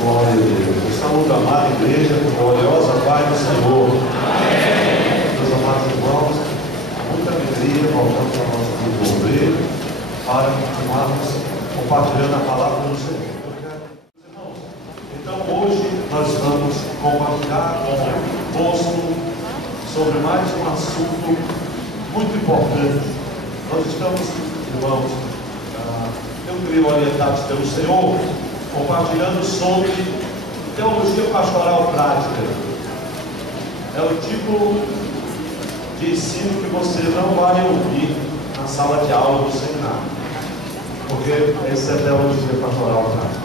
Glória a Deus. Eu saúdo a amada igreja, gloriosa Pai do Senhor. Meus amados irmãos, muita alegria voltamos ao nosso grupo obreiro para continuarmos compartilhando a palavra do Senhor. Irmãos, então hoje nós vamos compartilhar convosco sobre mais um assunto muito importante. Nós estamos, irmãos, eu queria orientar-vos pelo Senhor, compartilhando sobre teologia pastoral prática. É o tipo de ensino que você não vai ouvir na sala de aula do seminário, porque essa é a teologia pastoral prática.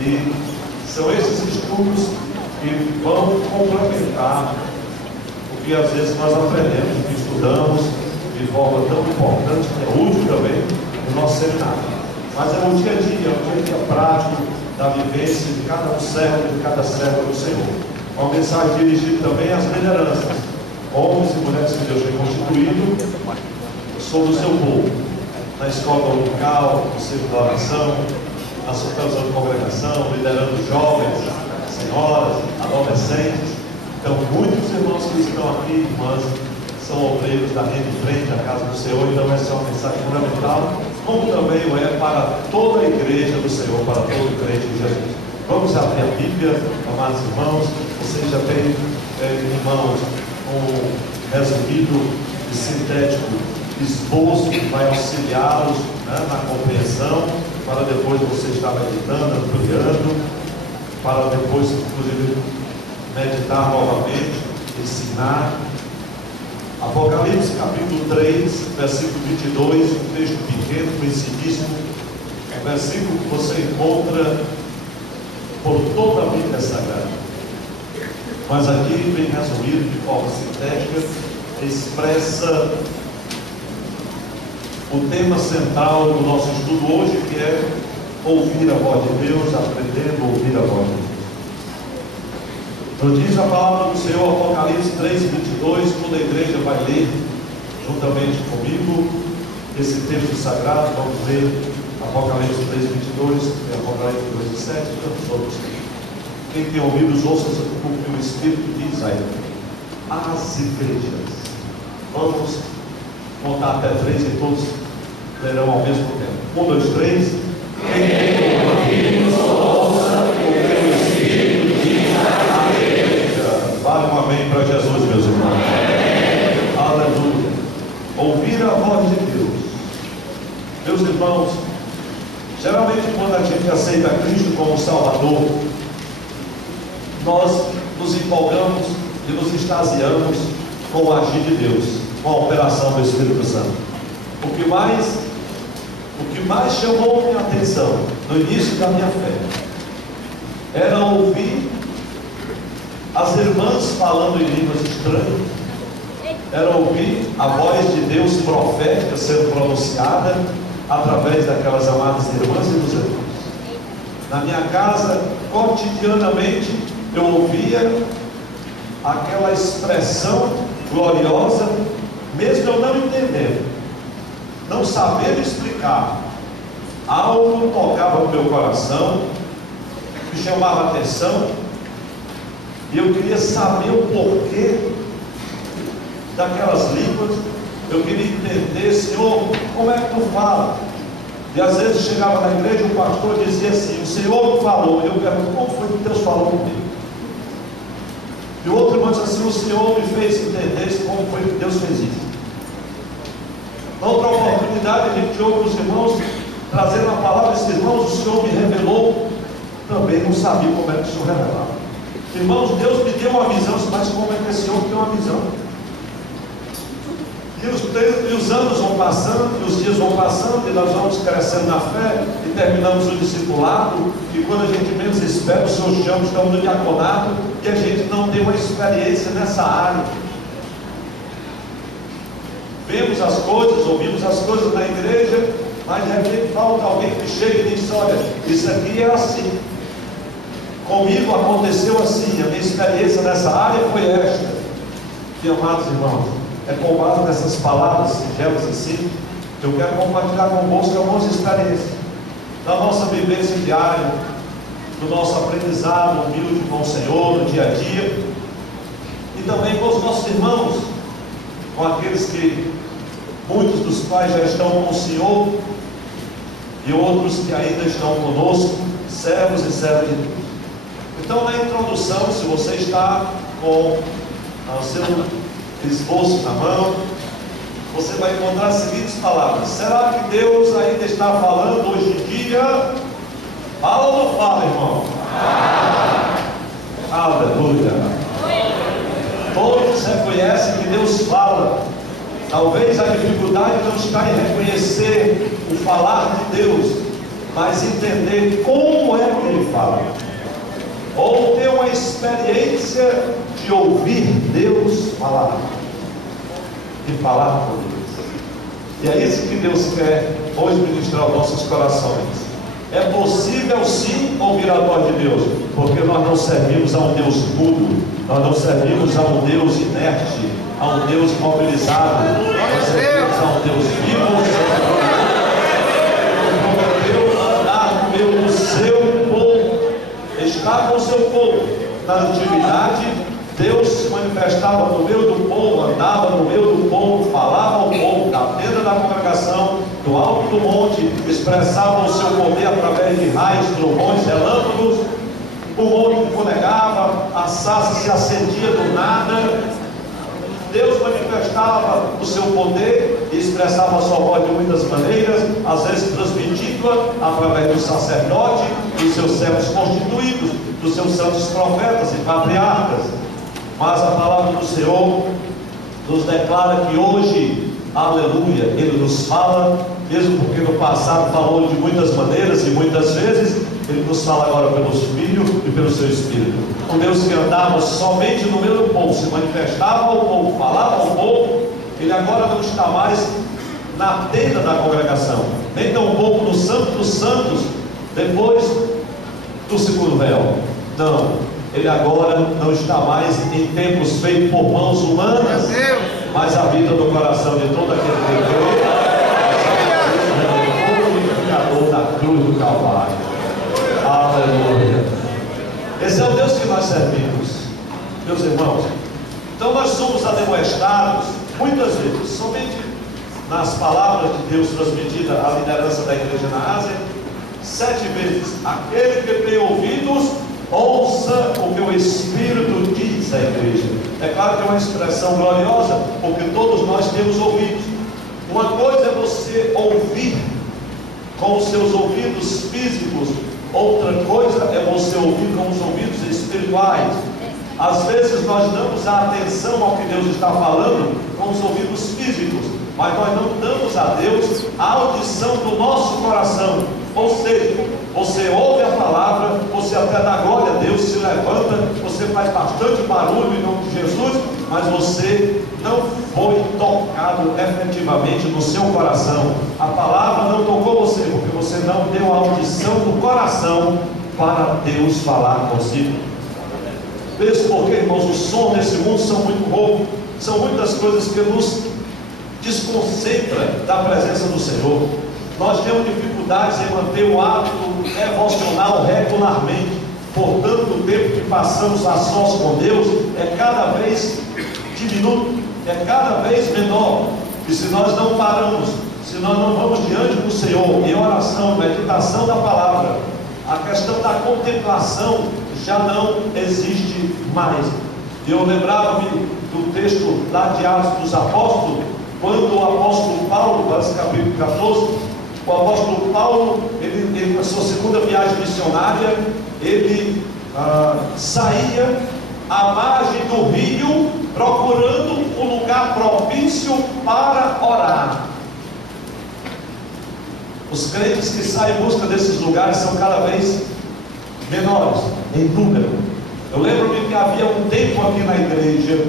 E são esses estudos que vão complementar o que às vezes nós aprendemos, que estudamos de forma tão importante, que é útil também no nosso seminário. Mas é o dia a dia prático da vivência de cada servo e de cada serva do Senhor. Uma mensagem dirigida também às lideranças, homens e mulheres que Deus tem constituído sobre o seu povo, na escola dominical, no centro da oração, na supervisão de congregação, liderando jovens, senhoras, adolescentes. Então, muitos irmãos que estão aqui, irmãs, são obreiros da rede de frente à casa do Senhor. Então essa é uma mensagem fundamental, como também o é para toda a igreja do Senhor, para todo crente de Jesus. Vamos abrir a Bíblia, amados irmãos. Vocês já têm, irmãos, um resumido e sintético esboço que vai auxiliá-los, né, na compreensão, para depois você estar meditando, ampliando, para depois, inclusive, meditar novamente, ensinar. Apocalipse capítulo 3, versículo 22, um texto pequeno, conhecidíssimo, um versículo que você encontra por toda a Bíblia Sagrada. Mas aqui, bem resumido, de forma sintética, expressa o tema central do nosso estudo hoje, que é ouvir a voz de Deus, aprendendo a ouvir a voz de Deus. Nos diz a palavra do Senhor, Apocalipse 3, 22, toda a igreja vai ler juntamente comigo esse texto sagrado. Vamos ler Apocalipse 3, 22 e Apocalipse 2, 7, tantos outros. Quem tem ouvidos, ouça o que o Espírito diz aí às igrejas. Vamos contar até 3 e todos lerão ao mesmo tempo. 1, 2, 3. Quem tem ouvidos, ouça o que o Espírito diz à igreja. Vale um amém para Jesus, meus irmãos. Amém. Aleluia. Ouvir a voz de Deus. Meus irmãos, geralmente quando a gente aceita Cristo como Salvador, nós nos empolgamos e nos extasiamos com o agir de Deus, com a operação do Espírito Santo. O que mais chamou minha atenção no início da minha fé era ouvir as irmãs falando em línguas estranhas, era ouvir a voz de Deus profética sendo pronunciada através daquelas amadas irmãs e dos irmãos. Na minha casa, cotidianamente, eu ouvia aquela expressão gloriosa, mesmo eu não entendendo, não sabendo explicar. Algo tocava no meu coração, me chamava a atenção, e eu queria saber o porquê daquelas línguas. Eu queria entender, Senhor, como é que tu fala? E às vezes chegava na igreja, o pastor dizia assim: o Senhor me falou. E eu pergunto: como foi que Deus falou comigo? E o outro irmão disse assim: o Senhor me fez entender como foi que Deus fez isso. Na outra oportunidade, a gente ouve os irmãos trazendo a palavra desses irmãos: o Senhor me revelou. Também não sabia como é que o Senhor revelava. Irmãos, Deus me deu uma visão, mas como é que esse homem tem uma visão? E os anos vão passando, e os dias vão passando, e nós vamos crescendo na fé, e terminamos o discipulado, e quando a gente menos espera, o Senhor chama, estamos no diaconato, e a gente não tem uma experiência nessa área. Vemos as coisas, ouvimos as coisas na igreja, mas de repente falta alguém que chega e diz: olha, isso aqui é assim. Comigo aconteceu assim, a minha experiência nessa área foi esta. E amados irmãos, é com base nessas palavras singelas assim, que eu quero compartilhar convosco algumas experiências da nossa vivência diária, do nosso aprendizado humilde com o Senhor no dia a dia, e também com os nossos irmãos, com aqueles que, muitos dos quais já estão com o Senhor, e outros que ainda estão conosco, servos e servas de Deus. Então, na introdução, se você está com o seu esboço na mão, você vai encontrar as seguintes palavras: será que Deus ainda está falando hoje em dia? Fala ou não fala, irmão? Aleluia! Todos reconhecem que Deus fala. Talvez a dificuldade não está em reconhecer o falar de Deus, mas entender como é que Ele fala, ou ter uma experiência de ouvir Deus falar, de falar com Deus. E é isso que Deus quer hoje ministrar aos nossos corações. É possível sim ouvir a voz de Deus, porque nós não servimos a um Deus mudo, nós não servimos a um Deus inerte, a um Deus mobilizado, nós servimos a um Deus vivo, que prometeu andar no meio do seu povo, estar com o seu povo. Na antiguidade, Deus se manifestava no meio do povo, andava no meio do povo, falava ao povo, da tenda da congregação, do alto do monte, expressava o seu poder através de raios, trovões, relâmpagos. O monte funegava, a sarça se acendia do nada. Deus manifestava o seu poder e expressava a sua voz de muitas maneiras, às vezes transmitindo-a através do sacerdote, dos seus servos constituídos, dos seus santos profetas e patriarcas. Mas a palavra do Senhor nos declara que hoje, aleluia, Ele nos fala, mesmo porque no passado falou de muitas maneiras e muitas vezes, Ele nos fala agora pelo Filho e pelo seu Espírito. Um Deus que andava somente no meio do povo, se manifestava ao povo, falava ao povo. Ele agora não está mais na tenda da congregação, nem tampouco no Santo dos Santos, depois do segundo véu. Não. Ele agora não está mais em templos feitos por mãos humanas, mas a vida do coração de todo aquele que crê, o purificador da cruz do Calvário. Aleluia! Esse é o Deus que nós servimos, meus irmãos. Então nós somos admoestados muitas vezes, somente nas palavras de Deus transmitidas à liderança da igreja na Ásia, 7 vezes: aquele que tem ouvidos, ouça o que o Espírito diz à igreja. É claro que é uma expressão gloriosa, porque todos nós temos ouvidos. Uma coisa é você ouvir com os seus ouvidos físicos, outra coisa é você ouvir com os ouvidos espirituais. Às vezes nós damos a atenção ao que Deus está falando com os ouvidos físicos, mas nós não damos a Deus a audição do nosso coração. Ou seja, você ouve a palavra, você até dá glória a Deus, se levanta, você faz bastante barulho em nome de Jesus, mas você não foi tocado efetivamente no seu coração. A palavra não tocou você, porque você não deu a audição do coração para Deus falar consigo. Mesmo porque, irmãos, os sons desse mundo são muito roucos, são muitas coisas que nos desconcentram da presença do Senhor. Nós temos dificuldades em manter o hábito devocional regularmente. Portanto, o tempo que passamos a sós com Deus é cada vez diminuto, é cada vez menor. E se nós não paramos, se nós não vamos diante do Senhor em oração, meditação da palavra, a questão da contemplação já não existe mais. Eu lembrava-me do texto lá de Atos dos Apóstolos, quando o apóstolo Paulo, capítulo 14, o apóstolo Paulo, ele na sua segunda viagem missionária, ele saía à margem do rio, procurando um lugar propício para orar. Os crentes que saem em busca desses lugares são cada vez menores em número. Eu lembro-me que havia um tempo aqui na igreja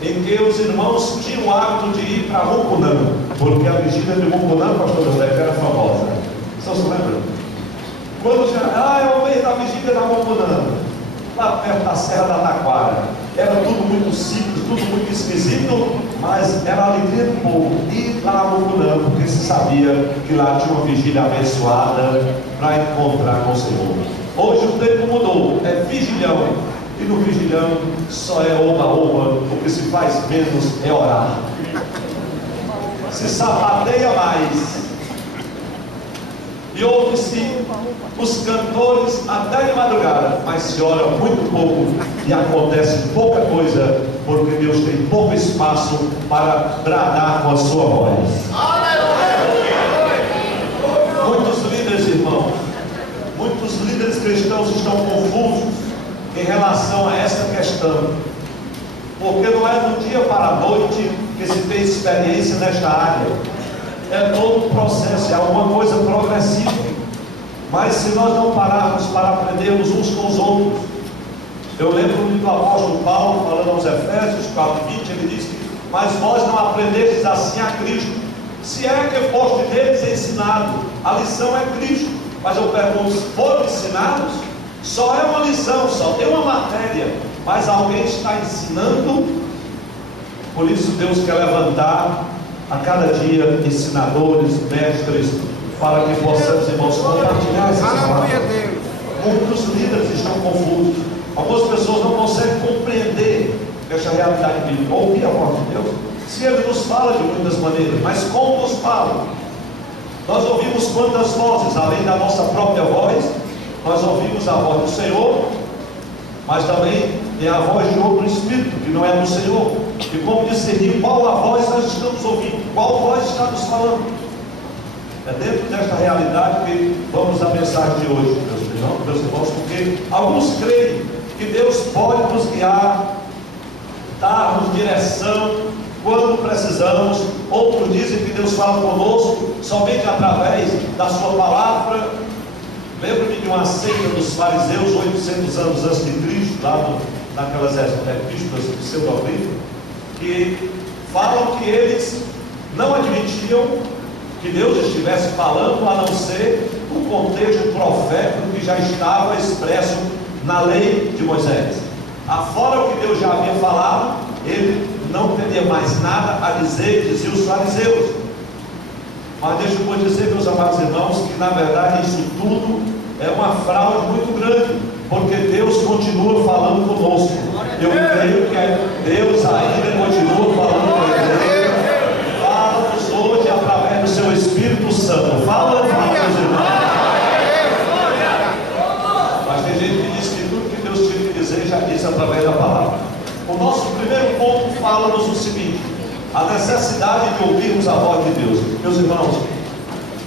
em que os irmãos tinham o hábito de ir para Mucunã, porque a vigília de Mucunã, pastor José, era famosa. Vocês se lembram? Quando já, é o mês da vigília da Mucunã, lá perto da Serra da Taquara. Era tudo muito simples, tudo muito esquisito, mas era a alegria do povo ir lá a Mucunã, porque se sabia que lá tinha uma vigília abençoada para encontrar com o Senhor. Hoje o tempo mudou, é vigilhão. E no vigilhão só é oba-oba, o que se faz menos é orar. Se sapateia mais. E ouve-se os cantores até de madrugada, mas se ora muito pouco e acontece pouca coisa, porque Deus tem pouco espaço para bradar com a sua voz. Muitos líderes, irmãos, muitos líderes cristãos estão confusos em relação a essa questão, porque não é do dia para a noite que se tem experiência nesta área, é todo um processo, é alguma coisa progressiva. Mas se nós não pararmos para aprendermos uns com os outros, eu lembro do apóstolo Paulo falando aos Efésios 4:20, ele diz que: mas vós não aprendestes assim a Cristo, se é que foste deles ensinado. A lição é Cristo, mas eu pergunto, foram ensinados? Só é uma lição, só tem uma matéria, mas alguém está ensinando. Por isso Deus quer levantar a cada dia ensinadores, mestres, para que possamos, irmãos, compartilhar essas palavras. Muitos líderes estão confusos, algumas pessoas não conseguem compreender esta realidade bíblica, ouvir a voz de Deus. Se Ele nos fala de muitas maneiras, mas como nos fala? Nós ouvimos quantas vozes, além da nossa própria voz. Nós ouvimos a voz do Senhor, mas também tem a voz de outro Espírito, que não é do Senhor. E como discernir qual a voz nós estamos ouvindo, qual voz está nos falando? É dentro desta realidade que vamos à mensagem de hoje, meus irmãos, porque alguns creem que Deus pode nos guiar, dar-nos direção quando precisamos. Outros dizem que Deus fala conosco somente através da sua palavra. Lembro-me de uma seita dos fariseus 800 anos antes de Cristo, lá naquelas epístolas pseudo-bíblicas, que falam que eles não admitiam que Deus estivesse falando, a não ser o contexto profético que já estava expresso na lei de Moisés. Afora o que Deus já havia falado, ele não teria mais nada a dizer, diziam os fariseus. Mas deixa eu dizer, meus amados irmãos, que na verdade isso tudo é uma fraude muito grande, porque Deus continua falando conosco. Eu creio que Deus ainda continua falando conosco. Fala-nos hoje através do seu Espírito Santo. Fala, meus irmãos. Mas tem gente que diz que tudo que Deus tinha que dizer já disse através da palavra. O nosso primeiro ponto fala-nos o seguinte: a necessidade de ouvirmos a voz de Deus. Meus irmãos,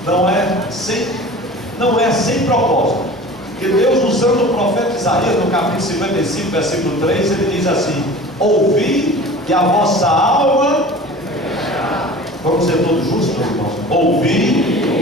não é sem propósito que Deus, usando o profeta Isaías no capítulo 55, versículo 3, ele diz assim: ouvi e a vossa alma, vamos ser todos justos, meus irmãos, ouvi